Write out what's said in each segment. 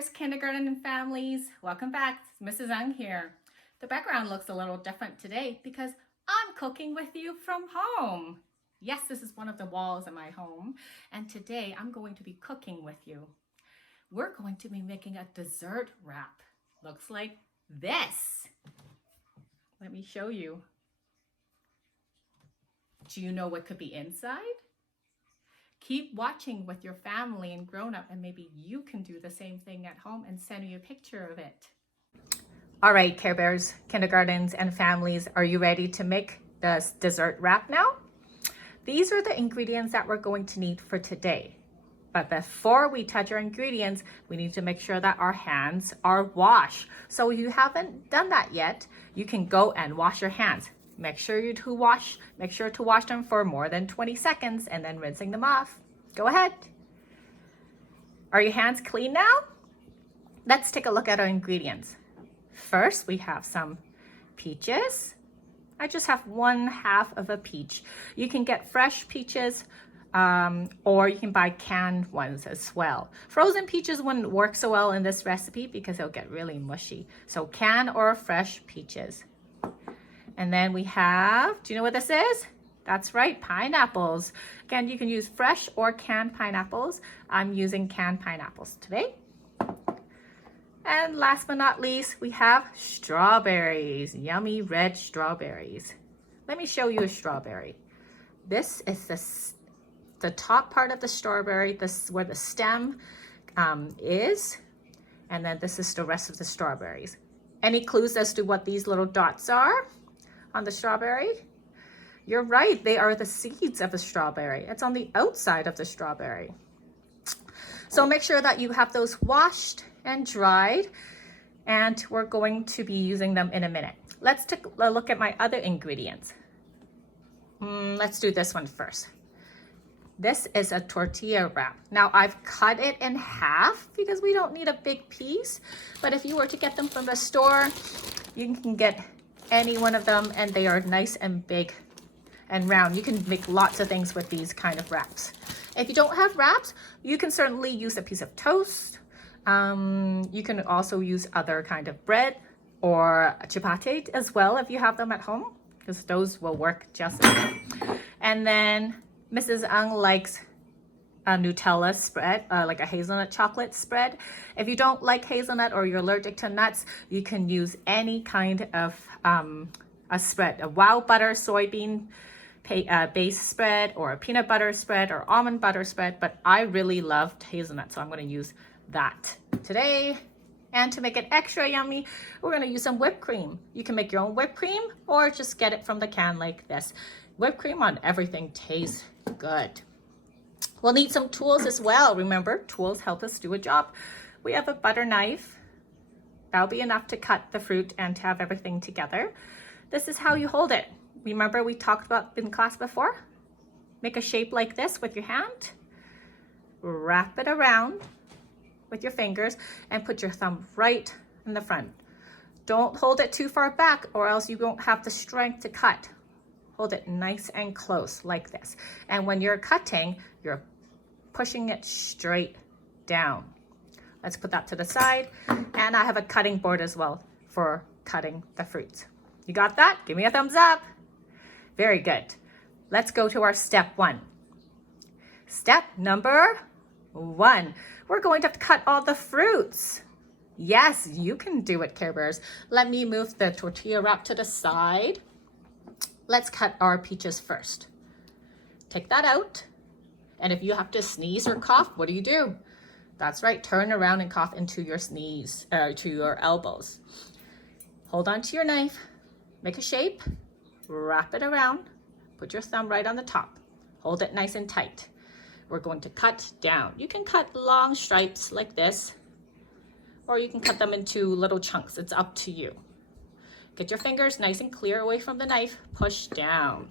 Bears, kindergarten and families. Welcome back. It's Mrs. Ung here. The background looks a little different today because I'm cooking with you from home. Yes, this is one of the walls in my home, and today I'm going to be cooking with you. We're going to be making a dessert wrap. Looks like this. Let me show you. Do you know what could be inside? Keep watching with your family and grown-up, and maybe you can do the same thing at home and send me a picture of it. All right, Care Bears, kindergartens, and families, are you ready to make the dessert wrap now? These are the ingredients that we're going to need for today. But before we touch our ingredients, we need to make sure that our hands are washed. So if you haven't done that yet, you can go and wash your hands. Make sure to wash them for more than 20 seconds and then rinsing them off. Go ahead. Are your hands clean now? Let's take a look at our ingredients. First, we have some peaches. I just have 1/2 of a peach. You can get fresh peaches or you can buy canned ones as well. Frozen peaches wouldn't work so well in this recipe because they'll get really mushy. So canned or fresh peaches. And then we have, do you know what this is? That's right, pineapples. Again, you can use fresh or canned pineapples. I'm using canned pineapples today. And last but not least, we have strawberries, yummy red strawberries. Let me show you a strawberry. This is the top part of the strawberry, this is where the stem is. And then this is the rest of the strawberries. Any clues as to what these little dots are on the strawberry? You're right, they are the seeds of the strawberry. It's on the outside of the strawberry. So make sure that you have those washed and dried, and we're going to be using them in a minute. Let's take a look at my other ingredients. Let's do this one first. This is a tortilla wrap. Now I've cut it in half because we don't need a big piece, but if you were to get them from the store, you can get any one of them and they are nice and big and round. You can make lots of things with these kind of wraps. If you don't have wraps, you can certainly use a piece of toast. You can also use other kind of bread or chapati as well if you have them at home, because those will work just fine. And then Mrs. Ung likes a Nutella spread, like a hazelnut chocolate spread. If you don't like hazelnut or you're allergic to nuts, you can use any kind of a spread, a wow butter soybean base spread, or a peanut butter spread, or almond butter spread, but I really loved hazelnut, so I'm going to use that today. And to make it extra yummy, we're going to use some whipped cream. You can make your own whipped cream or just get it from the can like this. Whipped cream on everything tastes good. We'll need some tools as well. Remember, tools help us do a job. We have a butter knife. That'll be enough to cut the fruit and to have everything together. This is how you hold it. Remember we talked about in class before? Make a shape like this with your hand. Wrap it around with your fingers and put your thumb right in the front. Don't hold it too far back or else you won't have the strength to cut. Hold it nice and close like this. And when you're cutting, you're pushing it straight down. Let's put that to the side. And I have a cutting board as well for cutting the fruits. You got that? Give me a thumbs up. Very good. Let's go to our step 1. Step number 1. We're going to have to cut all the fruits. Yes, you can do it, Care Bears. Let me move the tortilla wrap to the side. Let's cut our peaches first. Take that out. And if you have to sneeze or cough, what do? That's right, turn around and cough into your sneeze, to your elbows. Hold on to your knife, make a shape, wrap it around, put your thumb right on the top. Hold it nice and tight. We're going to cut down. You can cut long stripes like this, or you can cut them into little chunks. It's up to you. Get your fingers nice and clear away from the knife. Push down.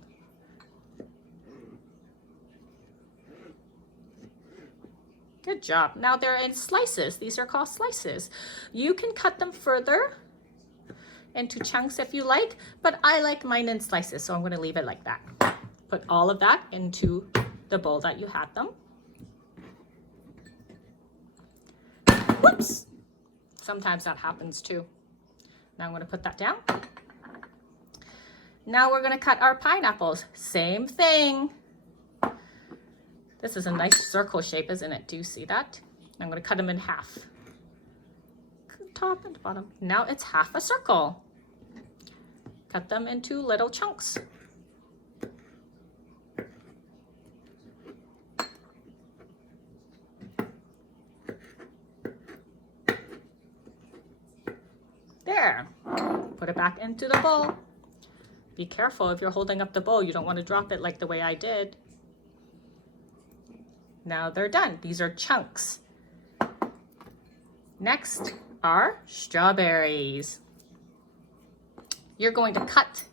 Good job. Now they're in slices. These are called slices. You can cut them further into chunks if you like, but I like mine in slices, so I'm going to leave it like that. Put all of that into the bowl that you had them. Whoops! Sometimes that happens too. Now I'm going to put that down. Now we're going to cut our pineapples. Same thing. This is a nice circle shape, isn't it? Do you see that? I'm going to cut them in half. Top and bottom. Now it's half a circle. Cut them into little chunks. There. Put it back into the bowl. Be careful if you're holding up the bowl. You don't want to drop it like the way I did. Now they're done. These are chunks. Next are strawberries. You're going to cut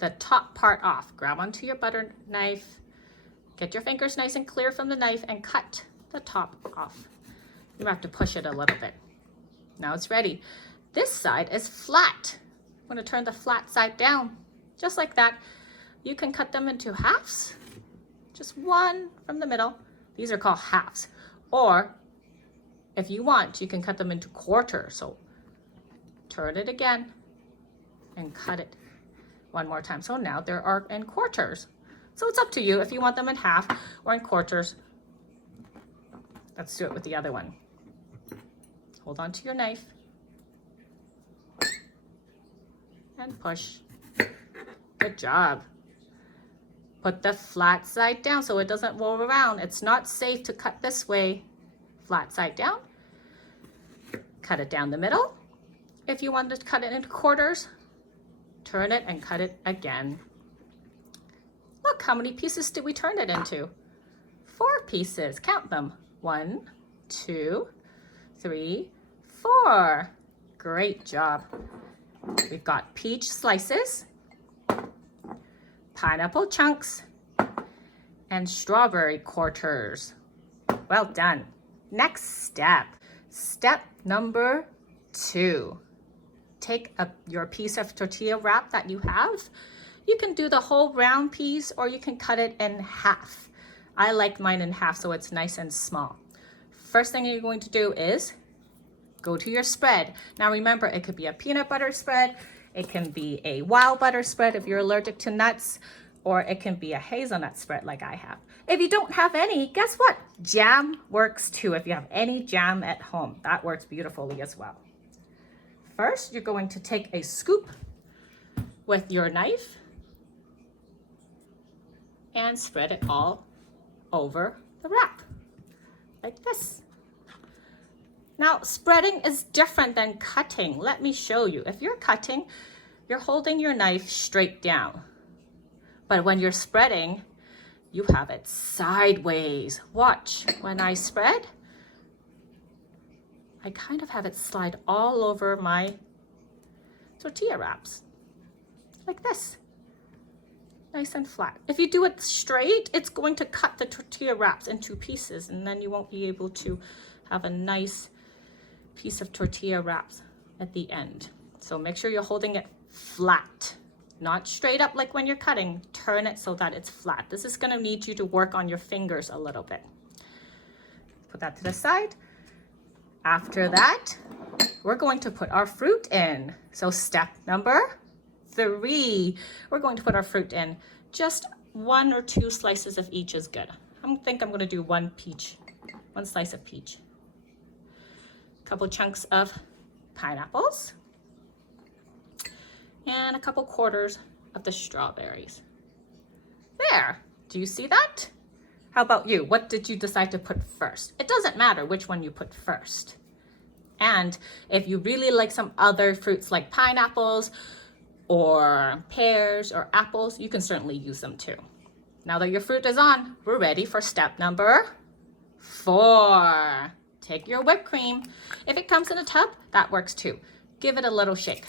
the top part off. Grab onto your butter knife. Get your fingers nice and clear from the knife and cut the top off. You have to push it a little bit. Now it's ready. This side is flat. I'm going to turn the flat side down. Just like that. You can cut them into halves. Just one from the middle. These are called halves. Or if you want, you can cut them into quarters. So turn it again and cut it one more time. So now there are in quarters. So it's up to you if you want them in half or in quarters. Let's do it with the other one. Hold on to your knife and push. Good job. Put the flat side down so it doesn't roll around. It's not safe to cut this way. Flat side down. Cut it down the middle. If you want to cut it into quarters, turn it and cut it again. Look, how many pieces did we turn it into? 4 pieces. Count them. 1, 2, 3, 4. Great job. We've got peach slices, pineapple chunks, and strawberry quarters. Well done. Next step. Step number 2. Take your piece of tortilla wrap that you have. You can do the whole round piece or you can cut it in half. I like mine in half so it's nice and small. First thing you're going to do is go to your spread. Now remember, it could be a peanut butter spread, it can be a wild butter spread if you're allergic to nuts, or it can be a hazelnut spread like I have. If you don't have any, guess what? Jam works too. If you have any jam at home, that works beautifully as well. First, you're going to take a scoop with your knife and spread it all over the wrap, like this. Now, spreading is different than cutting. Let me show you. If you're cutting, you're holding your knife straight down. But when you're spreading, you have it sideways. Watch, when I spread, I kind of have it slide all over my tortilla wraps, like this. Nice and flat. If you do it straight, it's going to cut the tortilla wraps into pieces, and then you won't be able to have a nice piece of tortilla wraps at the end. So make sure you're holding it flat, not straight up like when you're cutting. Turn it so that it's flat. This is going to need you to work on your fingers a little bit. Put that to the side. After that, we're going to put our fruit in. So step number 3, we're going to put our fruit in. Just 1 or 2 slices of each is good. I think I'm going to do one slice of peach. Couple chunks of pineapples, and a couple quarters of the strawberries. There, do you see that? How about you? What did you decide to put first? It doesn't matter which one you put first. And if you really like some other fruits like pineapples or pears or apples, you can certainly use them too. Now that your fruit is on, we're ready for step number 4. Take your whipped cream. If it comes in a tub, that works too. Give it a little shake.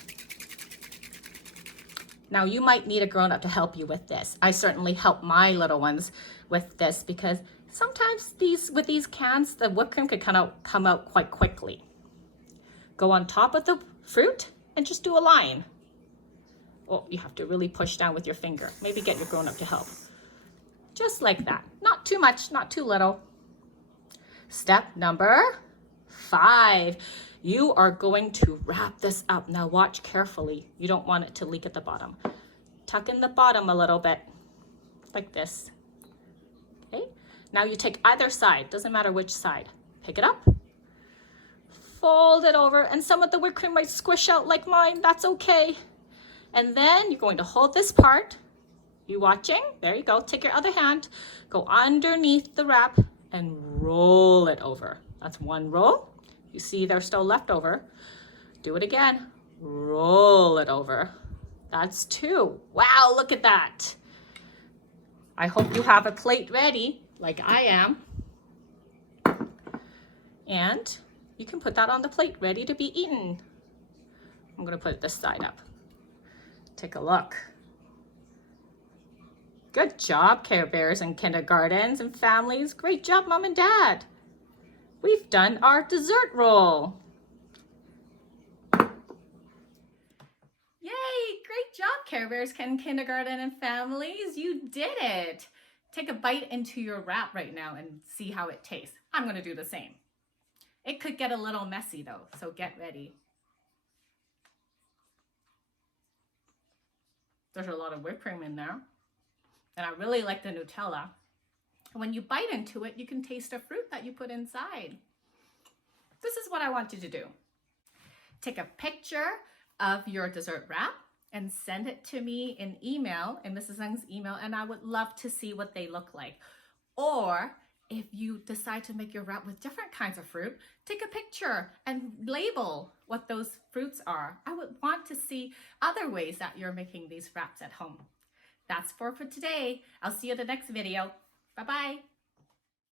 Now you might need a grown-up to help you with this. I certainly help my little ones with this because sometimes with these cans, the whipped cream could come out quite quickly. Go on top of the fruit and just do a line. Oh, you have to really push down with your finger. Maybe get your grown-up to help. Just like that. Not too much, not too little. Step number 5. You are going to wrap this up. Now watch carefully. You don't want it to leak at the bottom. Tuck in the bottom a little bit, like this. Okay, now you take either side, doesn't matter which side. Pick it up, fold it over, and some of the whipped cream might squish out like mine, that's okay. And then you're going to hold this part. You watching? There you go. Take your other hand, go underneath the wrap and roll it over. That's one roll. You see there's still left over. Do it again. Roll it over. That's two. Wow, look at that. I hope you have a plate ready, like I am. And you can put that on the plate, ready to be eaten. I'm gonna put this side up. Take a look. Good job, Care Bears and kindergartens and families. Great job, Mom and Dad. We've done our dessert roll. Yay, great job, Care Bears and kindergarten and families. You did it. Take a bite into your wrap right now and see how it tastes. I'm gonna do the same. It could get a little messy though, so get ready. There's a lot of whipped cream in there. And I really like the Nutella. When you bite into it, you can taste the fruit that you put inside. This is what I want you to do. Take a picture of your dessert wrap and send it to me in email, in Mrs. Zeng's email, and I would love to see what they look like. Or if you decide to make your wrap with different kinds of fruit, take a picture and label what those fruits are. I would want to see other ways that you're making these wraps at home. That's for today. I'll see you in the next video. Bye-bye.